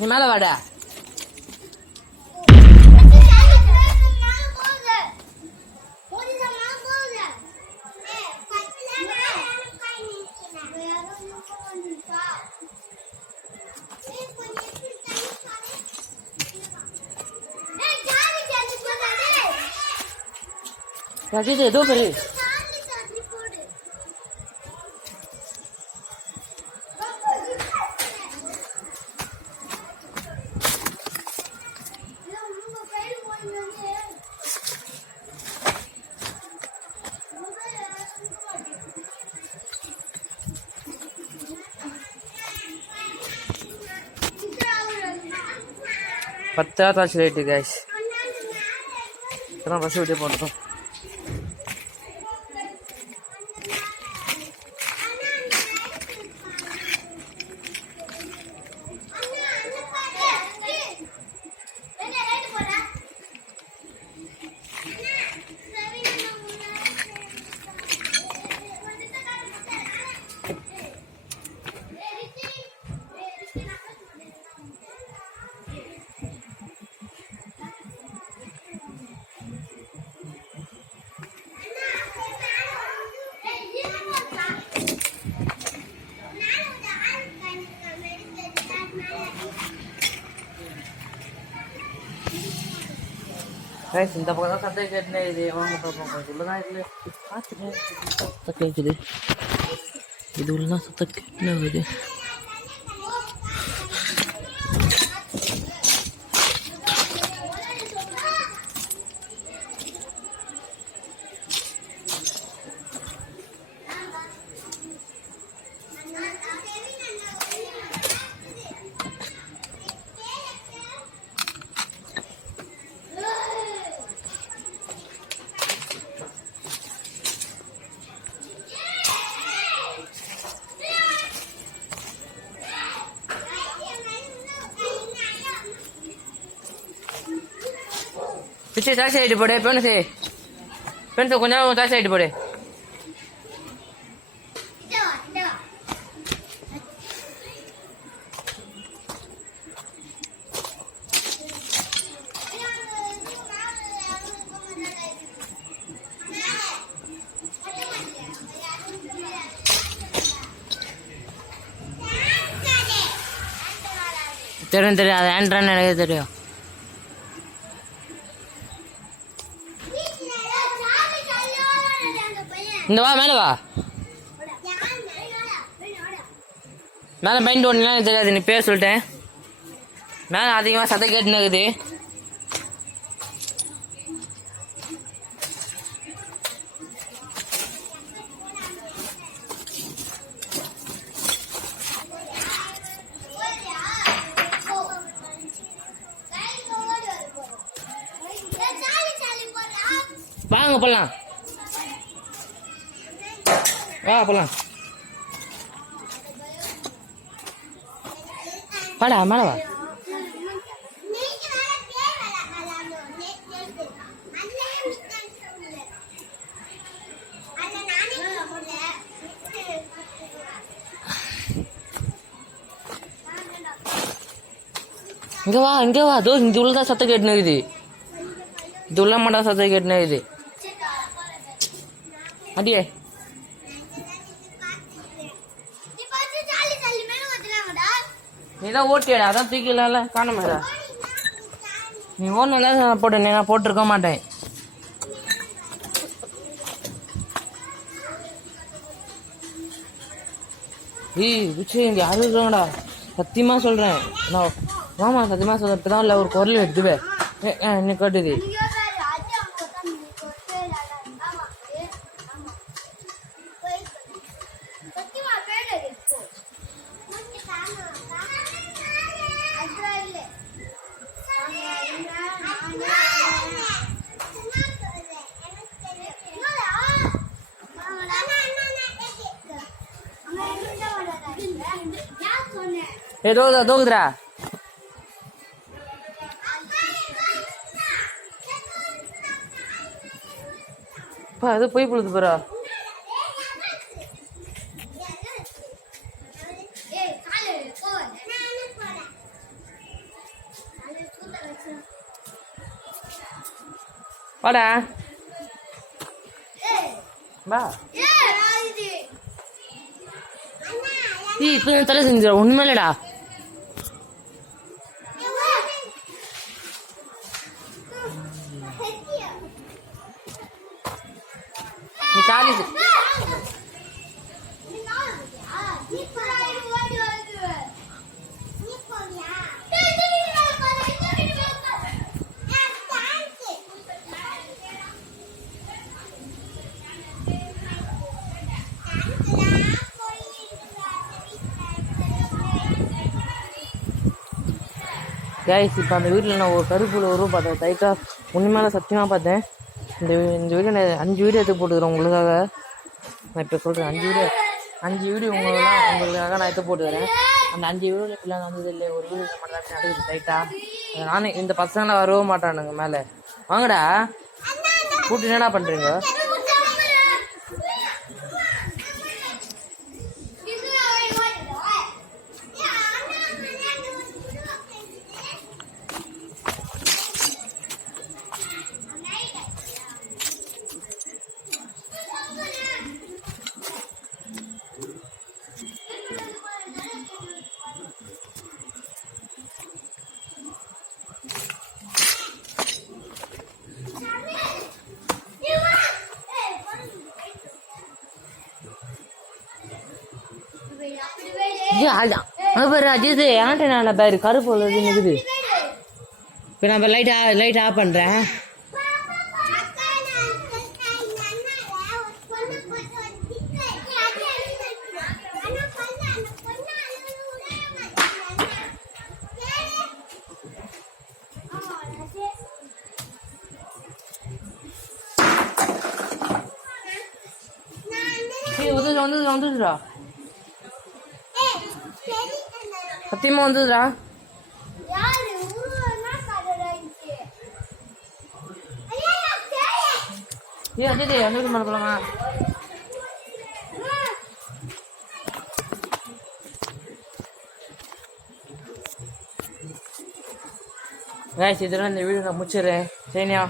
நீ மேலே வாடா. ரஜித் ஏதோ பெரிய பத்தாச்சு ரைட்டு கேஷ். இப்போதான் பஸ் விட்டே போட்டோம். இந்த பக்கம் தான் சத்தம் கேட்டுனே இது வாங்க பார்ப்போம். உள்ளதான் இல்லை பார்த்துட்டேன் சத்தம் கேட்குது. இது உள்ளதான் சத்தம் கேட்டுனே வருது. पीछे साइड साइड पड़े पेन से கொஞ்சம் साइड साइड पड़े. தெரியும் தெரியும் அது ஆண்ட்ரான்னு எனக்கு தெரியும். இந்த வா மேலே வா. மேலே பைண்ட் ஒன்றுலாம் தெரியாது. நீ பேர் சொல்லிட்டேன். மேலே அதிகமாக சத்தம் கேட்டுன்னு இருக்குது. வாங்க போலாம். வா போலாம். வாடா மேலே வா. இங்கே வா இங்கே வா. தோ இந்த உள்ளதான் சத்தம் கேட்டுன்னு இருக்குது. இது உள்ள மாட்டா சத்தம் கேட்டுன்னு இருக்குது. அடியே நீதான் ஓட்டியடா. அதான் தூக்கிடலாம்ல காணமாடா. நீ ஓடணும்ல போட்டு நான் போட்டிருக்க மாட்டேன். விஜய் இங்கே யாரும் இருக்காங்கடா. சத்தியமா சொல்றேன். நான் ஆமா சத்தியமா சொல்றேன். இப்பதான் இல்லை ஒரு குரல் எடுத்துவே என்ன கேட்டுது. ஏதோ தோகுதுரா. அது போய் பொழுது போறா. வாடா வா. இப்போ தலை செஞ்சிட ஒண்ணுமே இல்லடா. நீ காலி கைஸ். இப்போ அந்த வீட்டில் நான் ஒரு கருப்புல ஒரு பார்த்தேன். டைட்டாக உண்மையில சத்தியமாக பார்த்தேன். இந்த வீடியோ நான் 5 வீடியோ எடுத்து போட்டுக்கிறேன் உங்களுக்காக. நான் இப்போ சொல்கிறேன் 5 வீடியோ உங்களுக்காக நான் எடுத்து போட்டுக்கிறேன். அந்த 5 வீடியோவில் இப்படிலாம் வந்தது இல்லை. ஒரு வீடியோ மட்டும் தான் நடக்குது டைட்டாக. நானே இந்த பசங்களாம் வரவே மாட்டானுங்க மேலே. வாங்கடா கூட்டு என்னடா பண்ணுறீங்க? அஜித் ஏன்ட்ட நான் பாரு கருப்பு நிற்குது. இப்போ நான் லைட் ஆஃப் பண்ணுறேன். வந்துடுறா சத்தியமா வந்துடுறா. அஜித் வந்து மேலே போலாமா? இதெல்லாம் இந்த வீடியோ நான் முடிச்சிடுறேன். சரியா?